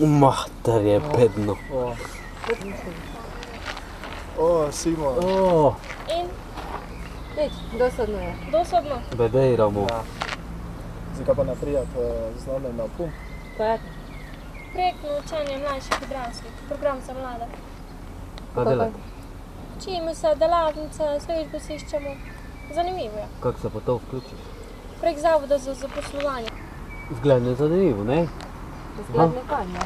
Mater je bedno. Simon. In Nič, dosadno je. dosadno. Bedeiramo. Zdaj pa naprijat z nami na PUM. Kaj? Projektno učenje mlajših odraslih, program za mlade. Kaj delate? Učimo se, delavnice, službe si iščemo. Zanimivo je. Kako se pa to vključiš? Prek Zavoda za zaposlovanje. Zgleda zanimivo, ne? Zgledne kanje.